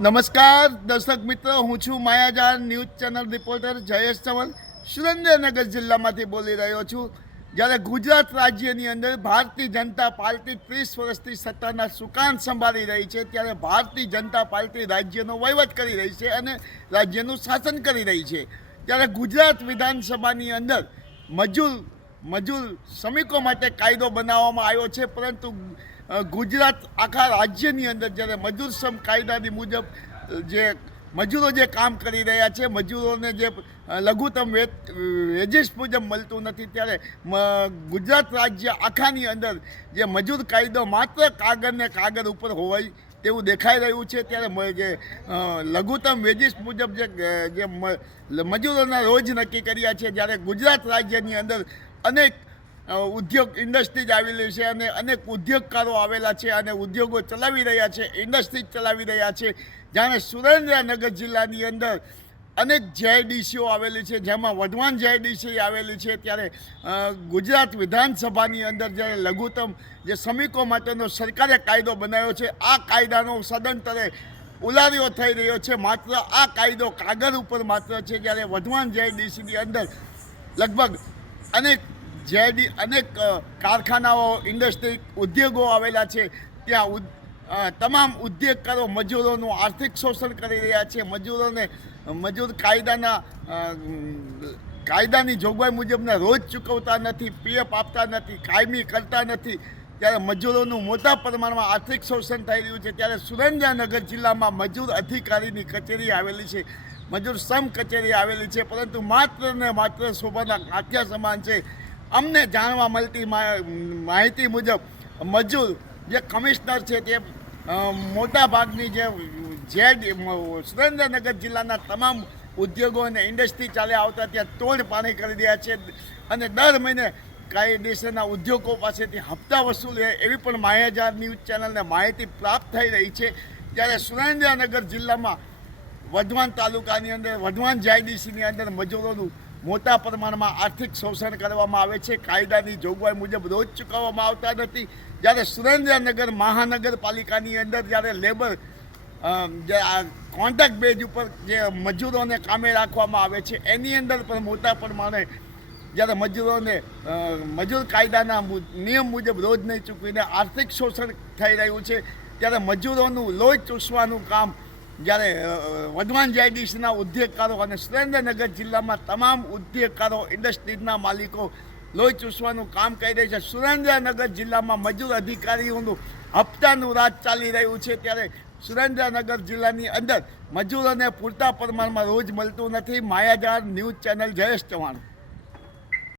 નમસ્કાર, દર્શક મિત્રો, હું છું Mayajar news channel reporter Jayesh Chaval. Surendranagar જિલ્લામાંથી બોલી રહ્યો છું. જ્યારે ગુજરાત રાજ્યની અંદર ભારતીય જનતા પાર્ટી ત્રીસ વર્ષથી સત્તાના સુકાન સંભાળી રહી છે, ત્યારે ભારતીય જનતા પાર્ટી રાજ્યનો વહીવટ કરી રહી છે અને રાજ્યનું શાસન કરી રહી છે. ત્યારે ગુજરાત વિધાનસભાની અંદર મજૂર મજૂર શ્રમિકો માટે કાયદો બનાવવામાં આવ્યો છે, પરંતુ ગુજરાત આખા રાજ્યની અંદર જ્યારે મજૂર શ્રમ કાયદાની મુજબ જે મજૂરો જે કામ કરી રહ્યા છે, મજૂરોને જે લઘુત્તમ વેજીસ મુજબ મળતું નથી, ત્યારે ગુજરાત રાજ્ય આખાની અંદર જે મજૂર કાયદો માત્ર કાગળ ને કાગળ ઉપર હોવાય તેવું દેખાઈ રહ્યું છે, ત્યારે જે લઘુત્તમ વેજીસ મુજબ જે જે મજૂરોના રોજ નક્કી કર્યા છે, જ્યારે ગુજરાત રાજ્યની અંદર અનેક ઉદ્યોગ જ આવેલી છે અને અનેક ઉદ્યોગકારો આવેલા છે અને ઉદ્યોગો ચલાવી રહ્યા છે, ઇન્ડસ્ટ્રી ચલાવી રહ્યા છે. જાણે સુરેન્દ્રનગર જિલ્લાની અંદર અનેક જેઆઈડીસીઓ આવેલી છે, જેમાં વઢવાણ જેઆઈડીસી આવેલી છે. ત્યારે ગુજરાત વિધાનસભાની અંદર જ્યારે લઘુત્તમ જે શ્રમિકો માટેનો સરકારે કાયદો બનાવ્યો છે, આ કાયદાનો સદંતરે ઉલાર્યો થઈ રહ્યો છે. માત્ર આ કાયદો કાગળ ઉપર માત્ર છે, જ્યારે વઢવાણ જેઆઈડીસીની અંદર લગભગ અનેક જેડી અનેક કારખાનાઓ, ઇન્ડસ્ટ્રી ઉદ્યોગો આવેલા છે. ત્યાં તમામ ઉદ્યોગકારો મજૂરોનું આર્થિક શોષણ કરી રહ્યા છે. મજૂરોને, મજૂર કાયદાના કાયદાની જોગવાઈ મુજબના રોજ ચૂકવતા નથી, પીએફ આપતા નથી, કાયમી કરતા નથી. ત્યારે મજૂરોનું મોટા પ્રમાણમાં આર્થિક શોષણ થઈ રહ્યું છે. ત્યારે સુરેન્દ્રનગર જિલ્લામાં મજૂર અધિકારીની કચેરી આવેલી છે. મજૂર શ્રમ કચેરી આવેલી છે. પરંતુ માત્ર ને માત્ર શોભાના કાંઠિયા સમાન છે. અમને જાણવા મળતી માહિતી મુજબ મજૂર જે કમિશનર છે તે મોટા ભાગની જે જેડ સુરેન્દ્રનગર જિલ્લાના તમામ ઉદ્યોગો અને ઇન્ડસ્ટ્રી ચાલે આવતા ત્યાં તોડ પાણી કરી રહ્યા છે અને દર મહિને કાયદેસરના ઉદ્યોગો પાસેથી હપ્તા વસૂલ એવી પણ માયાજાર ન્યૂઝ ચેનલને માહિતી પ્રાપ્ત થઈ રહી છે. ત્યારે સુરેન્દ્રનગર જિલ્લામાં વઢવાણ તાલુકાની અંદર, વઢવાણ જાયડીસીની અંદર મજૂરોનું મોટા પ્રમાણમાં આર્થિક શોષણ કરવામાં આવે છે. કાયદાની જોગવાઈ મુજબ રોજ ચૂકવવામાં આવતા નથી. જ્યારે સુરેન્દ્રનગર મહાનગરપાલિકાની અંદર જ્યારે લેબર જે કોન્ટ્રાક્ટ બેઝ ઉપર જે મજૂરોને કામે રાખવામાં આવે છે, એની અંદર પણ મોટા પ્રમાણે જ્યારે મજૂરોને મજૂર કાયદાના નિયમ મુજબ રોજ નહીં ચૂકવીને આર્થિક શોષણ થઈ રહ્યું છે, ત્યારે મજૂરોનું લોહી ચૂસવાનું કામ જ્યારે વધવાન જાયડીસીના ઉદ્યોગકારો અને સુરેન્દ્રનગર જિલ્લામાં તમામ ઉદ્યોગકારો, ઇન્ડસ્ટ્રીઝના માલિકો લોહી ચૂસવાનું કામ કરી રહ્યા છે. સુરેન્દ્રનગર જિલ્લામાં મજૂર અધિકારીઓનું હપ્તાનું રાજ ચાલી રહ્યું છે. ત્યારે સુરેન્દ્રનગર જિલ્લાની અંદર મજૂરોને પૂરતા પ્રમાણમાં રોજ મળતું નથી. Mayajar news channel Jayesh Chauhan.